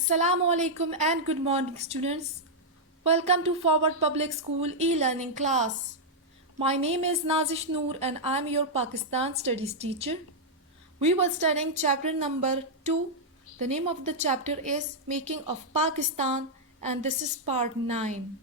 Assalamu alaikum and good morning students. Welcome to Forward Public School e-learning class. My name is Nazish Noor and I am your Pakistan studies teacher. We were studying chapter number 2. The name of the chapter is Making of Pakistan and this is part 9.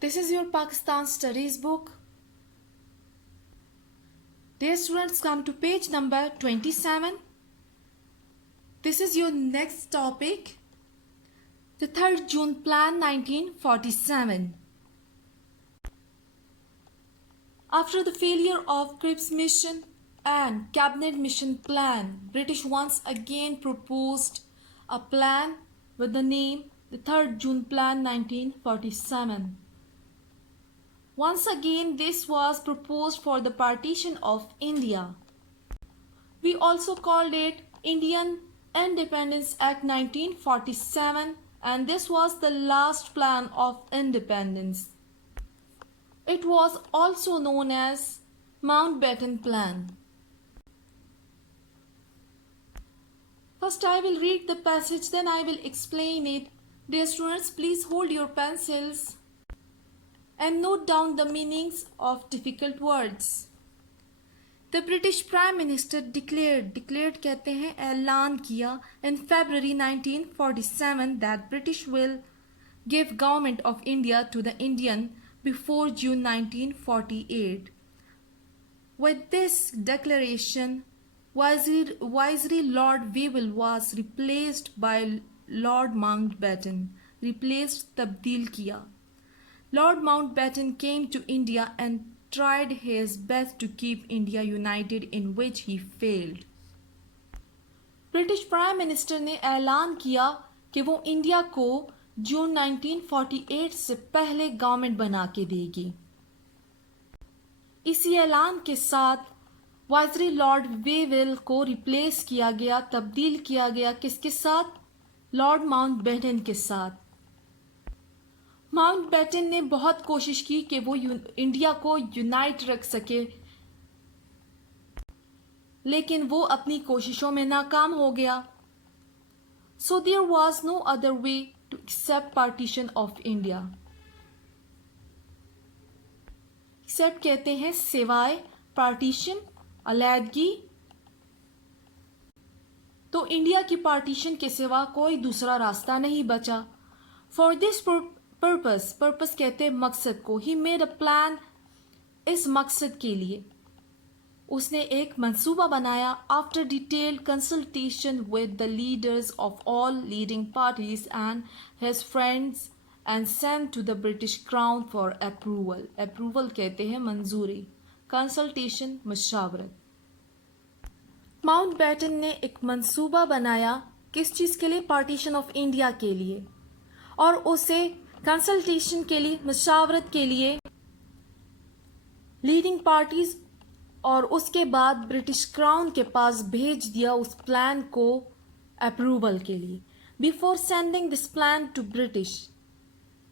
This is your Pakistan studies book. Dear students, come to page number 27. This is your next topic, the 3rd June Plan 1947. After the failure of Cripps Mission and Cabinet Mission Plan, British once again proposed a plan with the name the 3rd June Plan 1947. Once again, this was proposed for the partition of India. We also called it Indian Independence Act 1947 and this was the last plan of independence. It was also known as Mountbatten Plan. First I will read the passage, then I will explain it. Dear students, please hold your pencils and note down the meanings of difficult words. The British Prime Minister declared कहते हैं ऐलान किया in February 1947 that British will give government of India to the Indian before June 1948. With this declaration, Viceroy Lord Wavell was replaced by Lord Mountbatten. तब्दील किया. Lord Mountbatten came to India and tried his best to keep India united, in which he failed. British prime minister ने ऐलान किया कि वो India को जून 1948 से पहले गवर्नमेंट बना के देगी. इसी ऐलान के साथ वाइसरॉय लॉर्ड वेवेल को रिप्लेस किया गया, तब्दील किया गया. किसके साथ? लॉर्ड माउंटबेटन के साथ. माउंटबेटन ने बहुत कोशिश की कि वो इंडिया को यूनाइट रख सके, लेकिन वो अपनी कोशिशों में नाकाम हो गया. So there was no other way to accept partition of India. Accept कहते हैं सिवाय, पार्टीशन अलैदगी. तो इंडिया की पार्टीशन के सिवा कोई दूसरा रास्ता नहीं बचा. फॉर दिस पर्पस कहते हैं मकसद को. He made a plan. इस मकसद के लिए उसने एक मंसूबा बनाया. After detailed consultation with the leaders of all leading parties and his friends and sent to the British crown for approval. Approval कहते हैं मंजूरी, कंसल्टेशन मशावरत. माउंटबेटन ने एक मंसूबा बनाया. किस चीज के लिए? पार्टीशन ऑफ इंडिया के लिए. और उसे कंसल्टेशन के लिए, मशावरत के लिए लीडिंग पार्टीज और उसके बाद ब्रिटिश क्राउन के पास भेज दिया उस प्लान को अप्रूवल के लिए. Before sending this plan to British,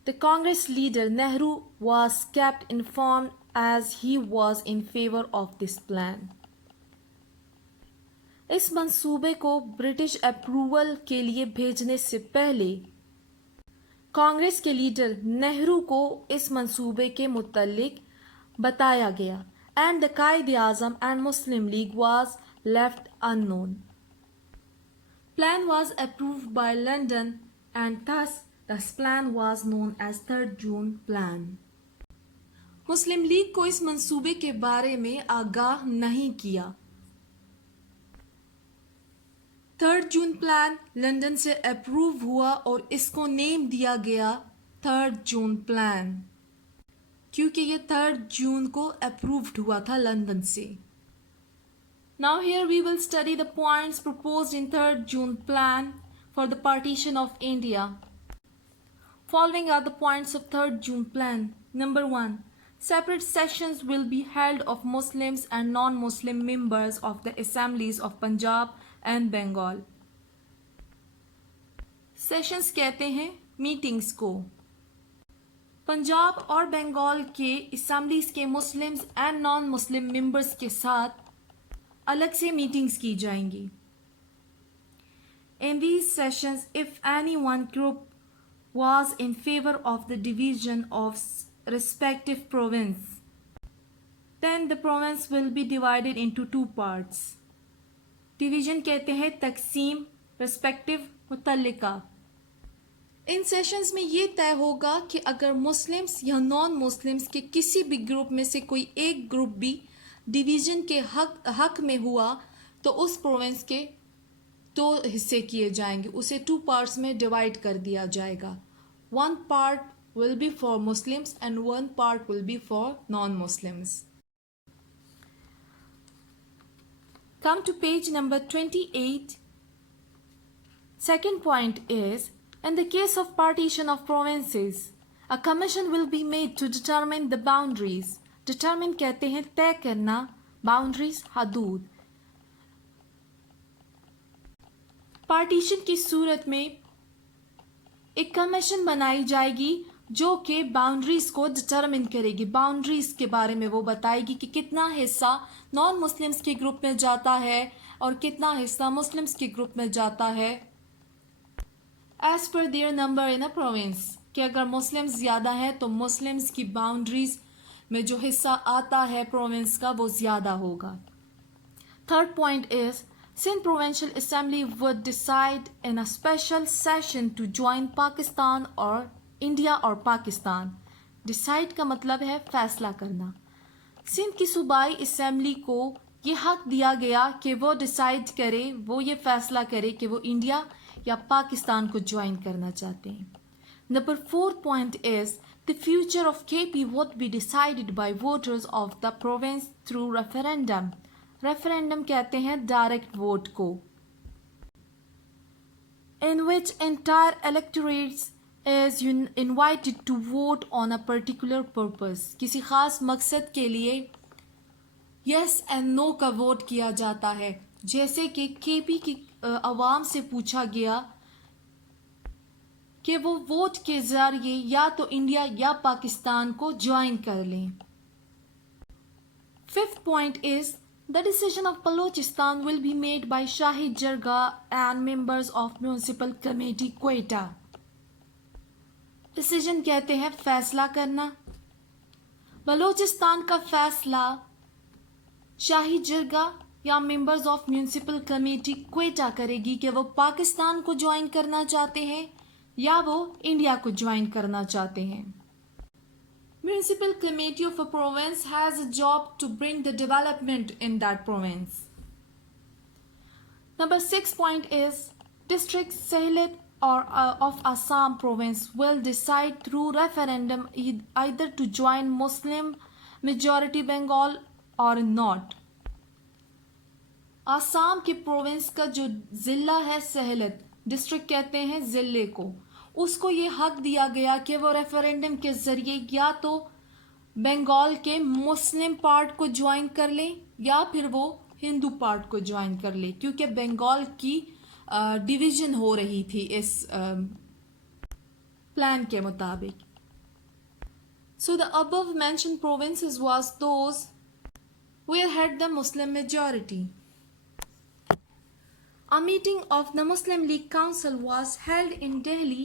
the Congress leader Nehru was kept informed as he was in favour of this plan. इस मंसूबे को ब्रिटिश अप्रूवल के लिए भेजने से पहले कांग्रेस के लीडर नेहरू को इस मंसूबे के मुतालिक बताया गया. And the Quaide Azam and Muslim League was left unknown. Plan was approved by London and thus this plan was known as 3rd June plan. Muslim League को इस मंसूबे के बारे में आगाह नहीं किया. 3rd जून प्लान लंदन से अप्रूव हुआ और इसको नेम दिया गया 3rd जून प्लान, क्योंकि ये 3rd जून को अप्रूव्ड हुआ था लंदन से. Now here we will study the points proposed in 3rd June plan for the partition of India. Following are the points of 3rd June plan. Number 1. Separate sessions will be held of Muslims and non-Muslim members of the assemblies of Punjab and Bengal. Sessions कहते हैं meetings को. पंजाब और बंगाल के assemblies के Muslims and non Muslim members के साथ अलग से मीटिंग्स की जाएंगी. In these sessions, if any one group was in favor of the division of respective province, then the province will be divided into two parts. Division कहते हैं तकसीम, respective मुतल्लिका. इन sessions में ये तय होगा कि अगर मुस्लिम्स या नॉन मुस्लिम्स के किसी भी ग्रुप में से कोई एक ग्रुप भी डिवीजन के हक में हुआ तो उस प्रोविंस के दो हिस्से किए जाएंगे, उसे टू पार्ट्स में डिवाइड कर दिया जाएगा. One part will be for Muslims and one part will be for non Muslims. Come to page number 28. Second point is, in the case of partition of provinces, a commission will be made to determine the boundaries. Determine कहते हैं तय करना, boundaries हदूद. Partition की सूरत में एक commission बनाई जाएगी जो कि बाउंड्रीज को डिटरमिन करेगी. बाउंड्रीज के बारे में वो बताएगी कि कितना हिस्सा नॉन मुस्लिम्स के ग्रुप में जाता है और कितना हिस्सा मुस्लिम्स के ग्रुप में जाता है as per their number in a province. कि अगर मुस्लिम्स ज़्यादा है तो मुस्लिम्स की बाउंड्रीज में जो हिस्सा आता है प्रोविंस का वो ज़्यादा होगा. Third point is, Sindh Provincial Assembly would decide in a special session to join Pakistan or India or Pakistan. Decide का मतलब है फैसला करना. सिंध की सूबाई असेंबली को ये हक दिया गया कि वो डिसाइड करे, वो ये फैसला करे कि वो इंडिया या पाकिस्तान को ज्वाइन करना चाहते हैं. Number 4 point is, the future of KP would be decided by voters of the province through referendum. Referendum कहते हैं डायरेक्ट वोट को. In which entire electorate is invited to vote on a particular purpose. किसी खास मकसद के लिए yes and no का vote किया जाता है. जैसे कि केपी की आवाम से पूछा गया कि वो वोट के जरिए या तो इंडिया या पाकिस्तान को ज्वाइन कर लें. Fifth point is, the decision of Balochistan will be made by Shahid Jargah and members of Municipal Committee Quetta. Decision कहते हैं फैसला करना. बलोचिस्तान का फैसला शाही जरगा या members of municipal committee Quetta करेगी कि वो पाकिस्तान को ज्वाइन करना चाहते हैं या वो इंडिया को ज्वाइन करना चाहते हैं. Municipal committee of a province has a job to bring the development in that province. Number 6 point is, district Sylhet or of Assam province will decide through referendum either to join Muslim majority Bengal or not. Assam के province का जो ज़िला है सहेलत, district कहते हैं ज़िले को, उसको ये हक दिया गया कि वो रेफरेंडम के ज़रिए या तो बंगाल के मुस्लिम पार्ट को ज्वाइन कर ले या फिर वो हिंदू पार्ट को ज्वाइन कर ले, क्योंकि बंगाल की डिवीज़न हो रही थी इस प्लान के मुताबिक. So the above mentioned provinces was those where had the Muslim majority. A meeting of the Muslim League Council was held in Delhi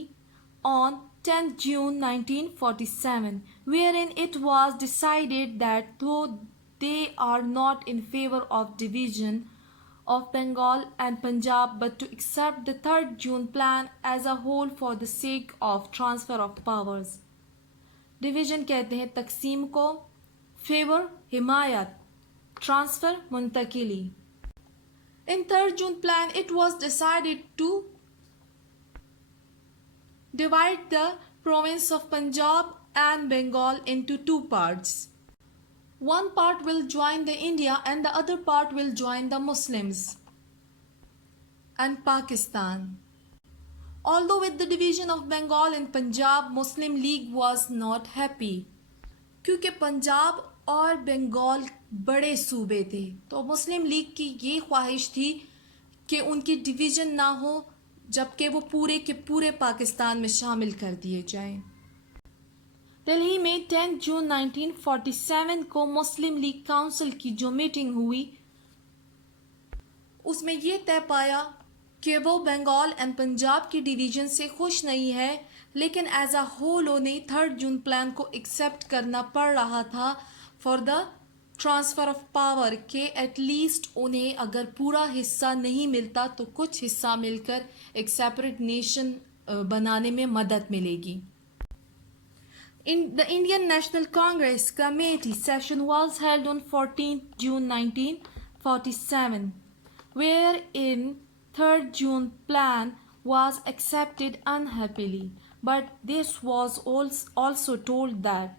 on 10th June 1947, wherein it was decided that though they are not in favor of division of Bengal and Punjab, but to accept the 3rd June plan as a whole for the sake of transfer of powers. Division कहते हैं तकसीम को, favor Himayat, transfer मुंतकिली. In 3rd June plan, it was decided to divide the province of Punjab and Bengal into two parts. One part will join the India and the other part will join the Muslims and Pakistan. Although with the division of Bengal and Punjab, Muslim League was not happy. क्योंकि पंजाब और बंगाल बड़े सूबे थे, तो मुस्लिम league की ये ख्वाहिश थी कि उनकी डिवीज़न ना हो, जबकि वो पूरे के पूरे पाकिस्तान में शामिल कर दिए जाएं. दिल्ली में 10 जून 1947 को मुस्लिम लीग काउंसिल की जो मीटिंग हुई उसमें ये तय पाया कि वो बंगाल एंड पंजाब की डिवीजन से खुश नहीं है, लेकिन एज अ होल उन्हें 3 जून प्लान को एक्सेप्ट करना पड़ रहा था for the transfer of power के एटलीस्ट उन्हें अगर पूरा हिस्सा नहीं मिलता तो कुछ हिस्सा मिलकर एक सेपरेट नेशन बनाने में मदद मिलेगी. In the Indian National Congress Committee session was held on 14th June 1947, wherein 3rd June plan was accepted unhappily, but this was also told that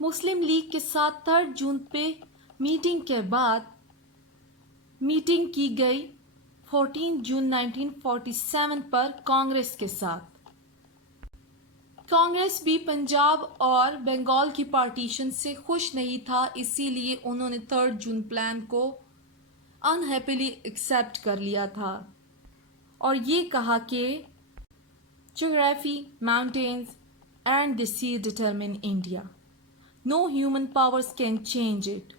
Muslim league के साथ 3 जून पे मीटिंग के बाद मीटिंग की गई 14 जून 1947 पर कांग्रेस के साथ. कांग्रेस भी पंजाब और बंगाल की पार्टीशन से खुश नहीं था, इसीलिए उन्होंने 3 जून प्लान को अनहैप्पीली एक्सेप्ट कर लिया था और ये कहा कि geography, mountains and the sea determine India. No human powers can change it.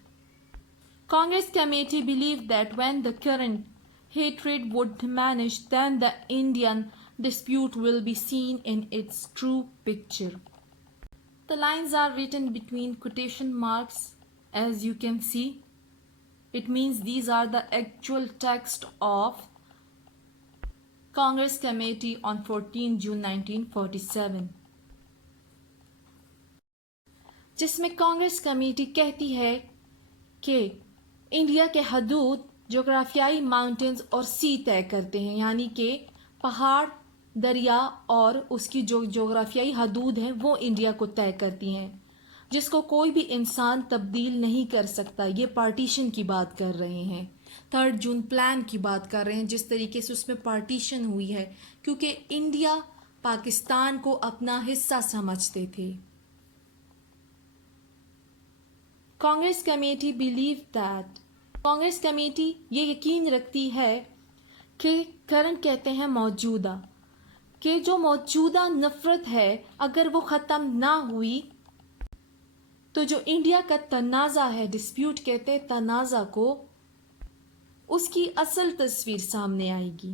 Congress committee believed that when the current hatred would diminish, then the Indian dispute will be seen in its true picture. The lines are written between quotation marks, as you can see. It means these are the actual text of Congress committee on 14 June 1947. जिसमें Congress committee कहती है कि India के हदूद जोग्राफियाई mountains और सी तय करते हैं, यानी कि पहाड़, दरिया और उसकी जो जोग्राफियाई हदूद हैं वो इंडिया को तय करती हैं, जिसको कोई भी इंसान तब्दील नहीं कर सकता. ये पार्टीशन की बात कर रहे हैं, 3 जून प्लान की बात कर रहे हैं, जिस तरीके से उसमें पार्टीशन हुई है, क्योंकि इंडिया पाकिस्तान को अपना हिस्सा समझते थे. Congress committee believe that, Congress committee ये यकीन रखती है कि करंट कहते हैं मौजूदा, कि जो मौजूदा नफरत है अगर वो ख़त्म ना हुई तो जो इंडिया का तनाज़ा है, डिस्प्यूट कहते हैं तनाज़ा को, उसकी असल तस्वीर सामने आएगी.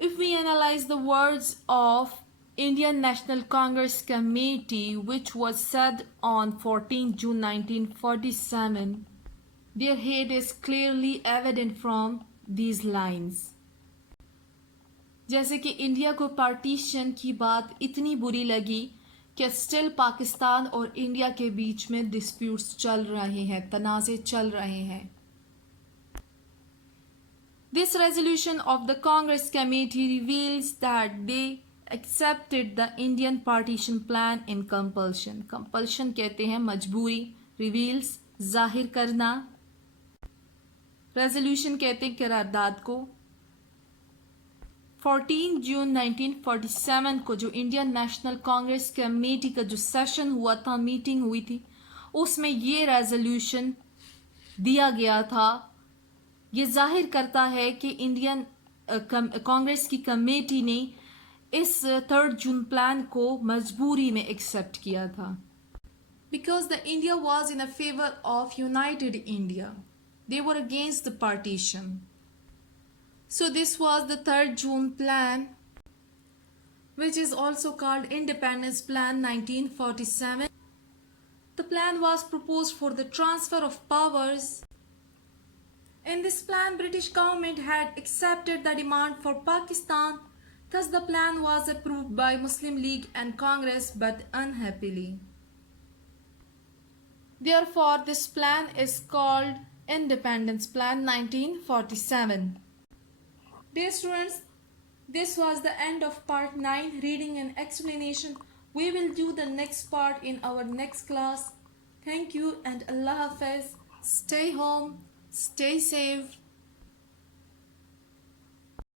If we analyse the words of Indian National Congress Committee, which was said on 14 June 1947, their hate is clearly evident from these lines. जैसे कि इंडिया को पार्टीशन की बात इतनी बुरी लगी कि स्टिल पाकिस्तान और इंडिया के बीच में डिस्प्यूट्स चल रहे हैं, तनाज़े चल रहे हैं. This resolution of the Congress Committee reveals that they accepted the Indian partition plan in compulsion. Compulsion कहते हैं मजबूरी, reveals जाहिर करना, resolution कहते हैं करारदाद को. 14 जून 1947 को जो इंडियन नेशनल कांग्रेस कमेटी का जो सेशन हुआ था, मीटिंग हुई थी, उसमें ये रेजोल्यूशन दिया गया था. ये जाहिर करता है कि इंडियन कांग्रेस की कमेटी ने इस 3 जून प्लान को मजबूरी में एक्सेप्ट किया था. Because the India was in a favour of United India, they were against the partition. So this was the 3 जून plan, which is also called independence plan 1947. The plan was propose for the transfer of powers. In this plan, British government had accepted the demand for Pakistan. Thus, the plan was approved by Muslim League and Congress, but unhappily. Therefore, this plan is called Independence Plan 1947. Dear students, this was the end of part 9, reading and explanation. We will do the next part in our next class. Thank you and Allah Hafiz. Stay home, stay safe.